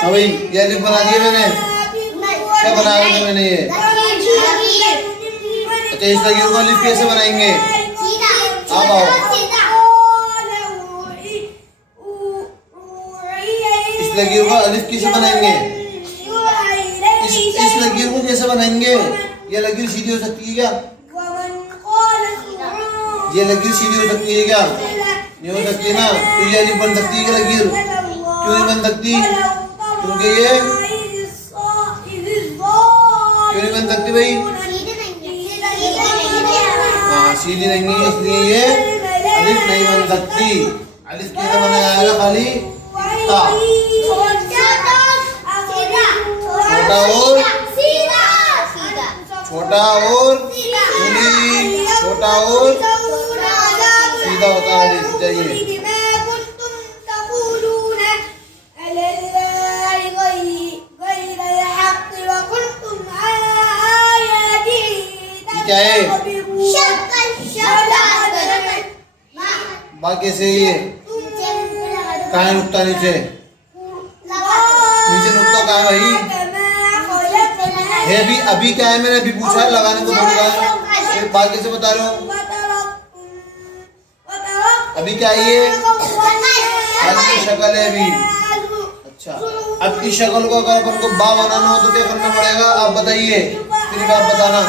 हाँ भाई, ये अलिफ बना दिए मैंने। क्या बना दिया मैंने ये? अच्छा, इस लकीर को अलिफ कैसे बनाएंगे? आप आओ। इस लकीर को अलिफ कैसे बनाएंगे? इस लकीर को कैसे बनाएंगे? ये लकीर सीधी हो सकती है क्या? ये लकीर सीधी हो सकती है क्या? नहीं हो सकती ना। तो ये अलिफ बन सकती है क्या लकीर? क्यों नहीं बन सकती? क्योंकि ये क्यों नहीं बन सकती भाई? हाँ, सीधी नहीं है, इसलिए ये अलिफ नहीं बन सकती। अलिफ कैसे बनाया जाएगा? खाली ता, छोटा और उंगली, छोटा और सीधा होता है अलिफ। चाहिए क्या है? बा कैसे? ये कहाँ है नुक्ता? नीचे नीचे नुक्ता कहाँ है भाई? है अभी अभी क्या है? मैंने अभी पूछा है, लगाने को बोल रहा है। फिर बा कैसे बता रहे हो? अभी क्या है ये? की शक्ल है अभी। अच्छा, अब इस शक्ल को अगर अपन को बा बनाना हो तो क्या करना पड़ेगा? आप बताइए, फिर आप बताना।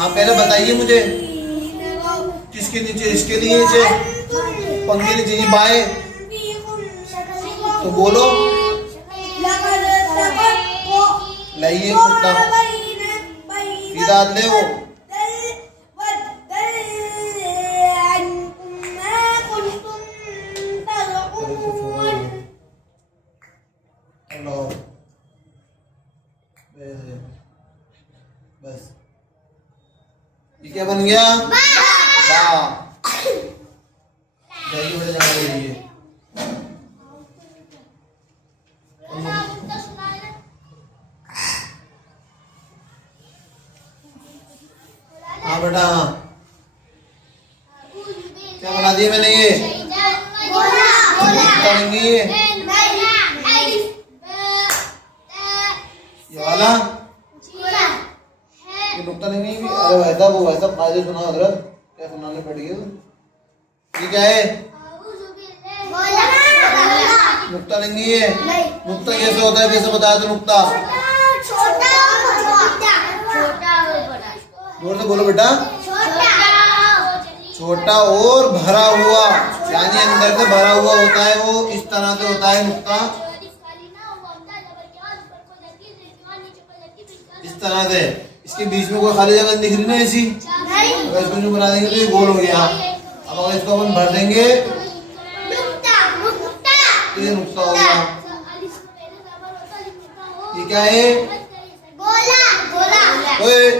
हाँ, पहले बताइए मुझे। किसके नीचे? इसके लिए नीचे, पंखे नीचे जी बाए। तो बोलो, लाइए कुत्ता सीधा ले वो। बस, ये क्या बन गया? बा। बड़े जाना चाहिए। हाँ बेटा, हाँ। क्या बना दिया मैंने ये? ये वाला ये नुक्ता नहीं है। अरे वैसा वो वैसा फायदे सुना हजरत, क्या सुनाने पड़ गई? ये क्या है? नुक्ता नहीं है। नुक्ता कैसे होता है? कैसे बताया तो नुक्ता? जोर से बोलो बेटा। छोटा और भरा हुआ, यानी अंदर से भरा हुआ होता है, वो इस तरह से होता है नुक्ता। इस तरह से इसके बीच में कोई खाली जगह दिख रही ना ऐसी? अगर इसको जो बना देंगे तो ये गोल हो गया। अब अगर इसको अपन भर देंगे तो ये नुक्ता हो गया। ये क्या है? ओए,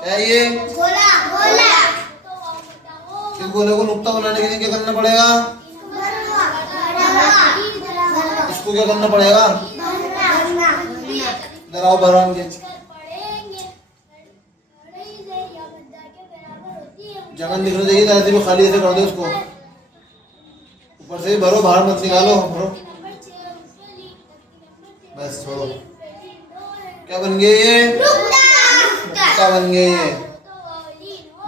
क्या है ये? इस गोले को नुक्ता बनाने के लिए क्या करना पड़ेगा? इसको क्या करना पड़ेगा? इधर आओ, भरवाएंगे। जगह निकल जाइए, ऐसे भी खाली ऐसे कर दो उसको। ऊपर से भरो, बाहर मत निकालो, भरो। बस छोड़ो। क्या बन गए ये? नुक्ता बन गए ये।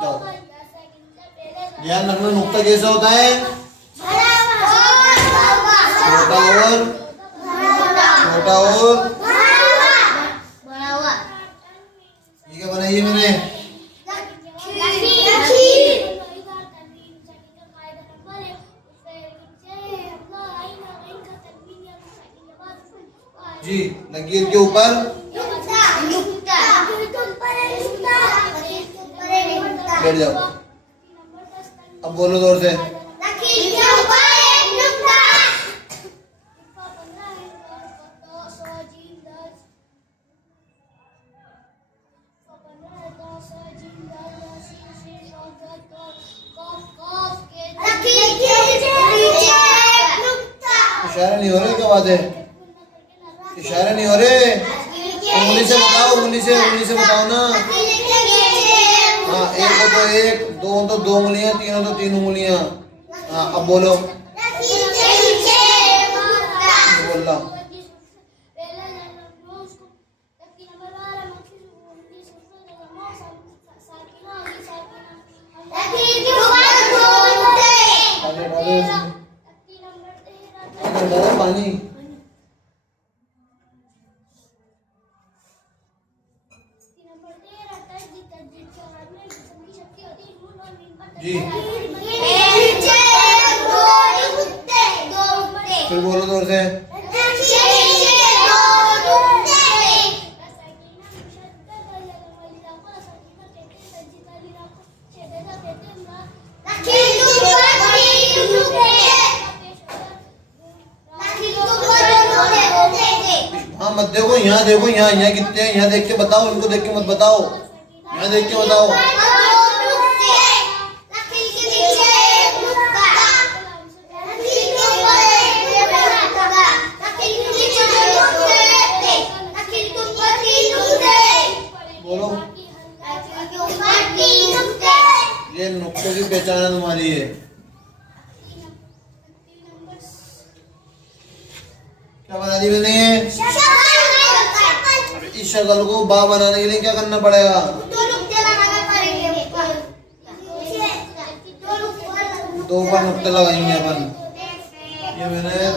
जाओ, ध्यान रखना नुक्ता कैसा होता है? छोटा और ये क्या बनाइए मैंने? जी, लकीर के ऊपर बैठ जाओ। अब बोलो जोर से। इशारा नहीं हो रहे? क्या बात है? इशारा नहीं हो रहे? उंगली से बताओ, उंगली से बताओ ना। हाँ, एक हो तो एक, दो हो तो दो उंगलियां, तीन हो तो तीन उंगलियां। हाँ, अब बोलो। पानी। जी फिर बोलो जोर से। हाँ मत देखो, यहाँ देखो, यहाँ यहाँ कितने हैं, यहाँ देख के बताओ, इनको देख के मत बताओ, यहाँ देख के बताओ। बोलो। ये नुक्तों की पहचान है तुम्हारी है। क्या बना दी मैंने? इस शक्ल को बा बनाने के लिए क्या करना पड़ेगा? दो ऊपर नुक्ते लगाएंगे अपन। ये मैंने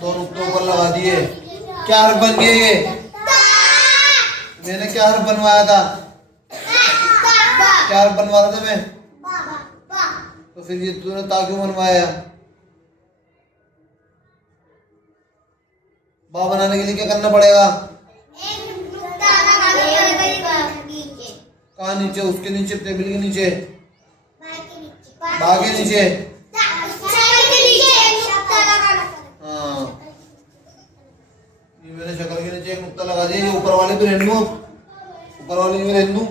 दो नुक्तों ऊपर लगा दिए। क्या हर्फ बन गए ये? मैंने क्या हर्फ बनवाया था? क्या हर्फ बनवा रहा था मैं? तो फिर ये तूने ता क्यों बनवाया? बा बनाने के लिए क्या करना पड़ेगा? कहाँ नीचे? उसके नीचे, टेबल के नीचे, बा के नीचे। हाँ ये मैंने शक्ल के नीचे एक नुक्ता लगा दिया। ये ऊपर वाले भी रहने दो, ऊपर वाले भी रहने दूं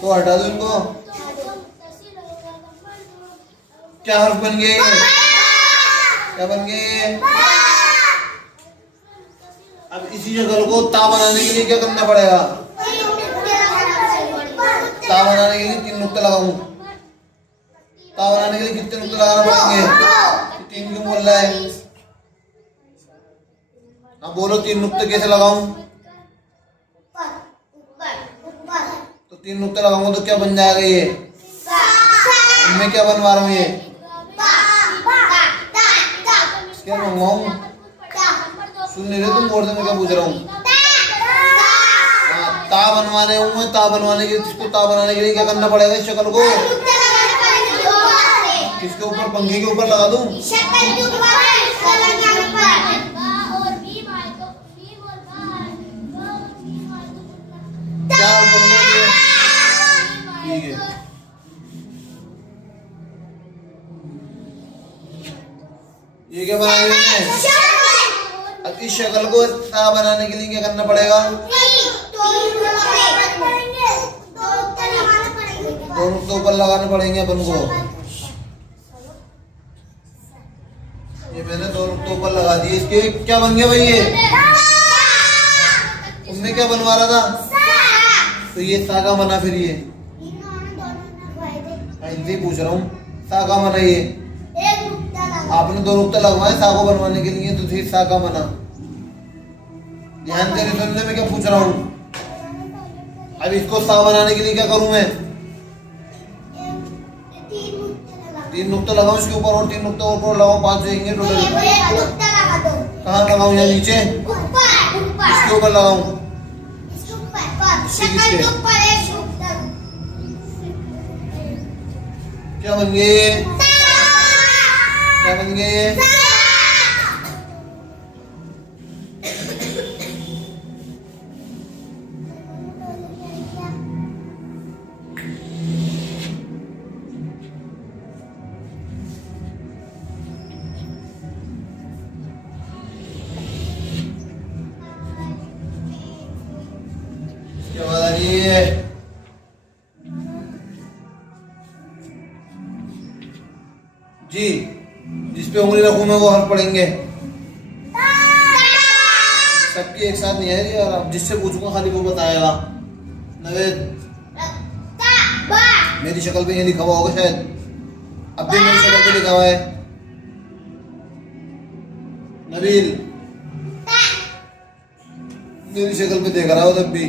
तो हटा दो इनको। क्या हर्फ बन गए? क्या बन गए? अब इसी शक्ल को ता बनाने के लिए क्या करना पड़ेगा? ता बनाने के लिए 3 नुक्ते लगाऊं। ता बनाने के लिए कितने नुक्ते लगाना पड़ेंगे? 3 क्यों बोल रहा है? अब बोलो 3 नुक्ते कैसे लगाऊं? तो 3 नुक्ते लगाऊंगा तो क्या बन जाएगा ये? मैं क्या बनवा रहा हूँ ये? क्या बनवाऊं? सुन नहीं रहे तुम? और से मैं क्या पूछ रहा हूँ? ता बनवाने हूँ मैं। ता बनवाने के लिए, इसको ता बनाने के लिए क्या करना पड़ेगा? इस शक्ल को किसके ऊपर? पंखे के ऊपर लगा दूं? क्या ठीक है। ये क्या बनाया मैंने? अब इस शक्ल को ता बनाने के लिए क्या करना पड़ेगा? 2 नुक्ते ऊपर लगाने पड़ेंगे अपन को। ये मैंने 2 नुक्ते ऊपर लगा दिए। इसके क्या बन गया भाई ये? तुमने क्या बनवा रहा था? तो ये सा का बना। फिर ये इनसे ही पूछ रहा हूँ, सा का बना ये? आपने 2 नुक्ते लगवाए सा को बनवाने के लिए, तो फिर सा का बना। ध्यान तेरे सुनने में क्या पूछ रहा हूँ? अब इसको सा बनाने के लिए क्या करूं मैं? 3 नुक्ते लगाऊं इसके ऊपर, और 3 नुक्ते ऊपर लगाऊं, 5 जाएंगे टोटल। कहाँ लगाऊं? यहाँ नीचे? इसके ऊपर लगाऊं? क्या बन गए? क्या बन गए? क्या बता रही? जी जिस पे उंगली रखूं मैं वो हर्फ पढ़ेंगे। सबकी एक साथ नहीं है जी, और अब जिससे पूछूंगा खाली वो बताएगा। नवेद मेरी शक्ल पे ये लिखा हुआ होगा शायद। अब भी मेरी शक्ल पे लिखा हुआ है। नबील मेरी शक्ल पे देख रहा हो तब भी।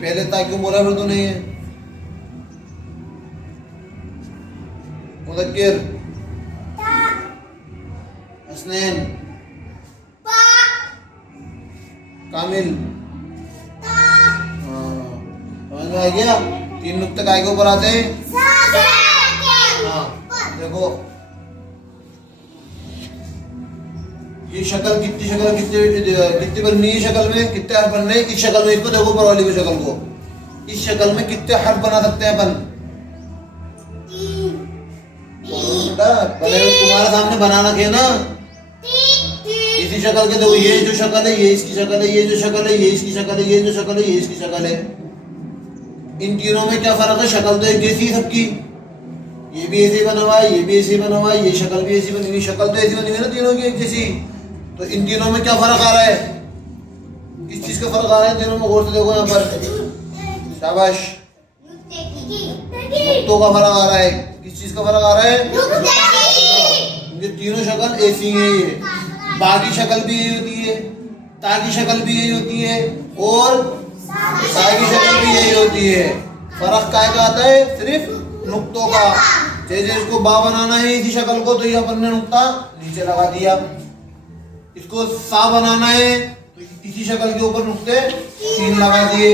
पहले ता क्यों बोला फिर तो नहीं है? मुदक्किर हसनैन, कामिल। हाँ, समझ में आ गया? 3 नुक्ते काय के ऊपर आते हैं? हाँ, देखो ये शक्ल कितनी बननी है? शक्ल में कितने हर्फ बनने हैं? इस शक्ल में, इसको देखो ऊपर वाली को, शक्ल को, इस शक्ल में कितने हर्फ बना सकते हैं अपन? पहले तुम्हारे सामने बनाना है ना, इसी शक्ल के। देखो ये जो शक्ल है ये इसकी शक्ल है, ये जो शक्ल है ये इसकी शक्ल है, ये जो शक्ल है ये इसकी शक्ल है। इन तीनों में क्या फर्क है? शक्ल तो एक जैसी सबकी, ये भी ऐसे बना हुआ है, ये भी ऐसे बना हुआ है, ये शक्ल भी ऐसी बनी हुई, शक्ल तो ऐसी बनी हुई ना तीनों की एक जैसी। तो इन तीनों में क्या फर्क आ रहा है? किस चीज का फर्क आ रहा है तीनों में? गौर से देखो यहाँ पर, शाबाश। नुक्तों का फर्क आ रहा है। किस चीज का फर्क आ रहा है? ये तीनों शक्ल ऐसी है, ये बाकी शक्ल भी यही होती है, ता की शक्ल भी यही होती है, और सा की शक्ल भी यही होती है। फर्क काय का आता है? सिर्फ नुक्तों का। जैसे इसको बा बनाना है इसी शक्ल को, तो ये अपन ने नुक्ता नीचे लगा दिया। इसको सा बनाना है तो इसी शक्ल के ऊपर नुक्ते 3 लगा दिए,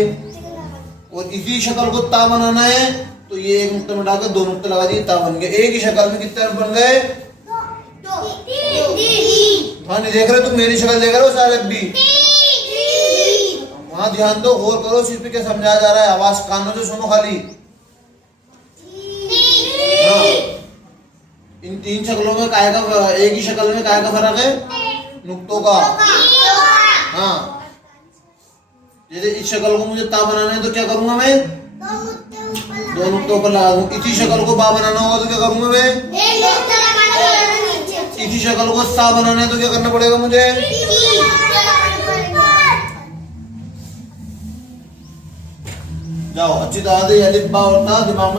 और इसी शक्ल को ता बनाना है तो ये एक नुक्ता मिटाकर 2 नुक्ते लगा दिए, ता बन गए। एक ही शक्ल में कितने हर्फ बन गए? हाँ, नहीं देख रहे तुम, मेरी शक्ल देख रहे हो सारे भी? वहां ध्यान दो, गौर करो सिर्फ पे क्या समझाया जा रहा है, आवाज कानों से सुनो खाली। हाँ, इन 3 शक्लों में काय का, एक ही शक्ल में काय का फर्क है? नुक्तों का। हाँ, जैसे इस शक्ल को मुझे ता बनाना है तो क्या करूंगा मैं? 2 नुक्ते ऊपर लगा दूंगा। इसी शक्ल को बा बनाना होगा तो क्या करूंगा मैं? इसी शक्ल को सा बनाना है तो क्या करना पड़ेगा मुझे? जाओ अच्छी तरह से अलिफ बा और ता दिमाग में